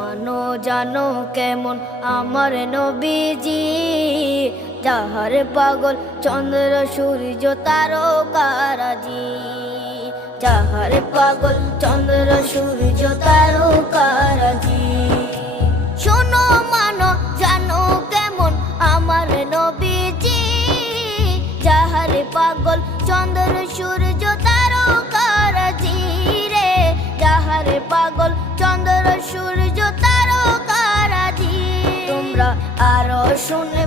মানো জানো কেমন আমার নবীজি, যাহার পাগল চন্দ্র সূর্য তারকারাজি, যাহার পাগল চন্দ্র সূর্য তারকারাজি। শোনো মানো জানো কেমন আমার নবীজি, যাহার পাগল চন্দ্র সূর্য তারকারাজি রে, যাহার পাগল চন্দ্র সূর্য তারকারাজি। তোমরা আরো শুনে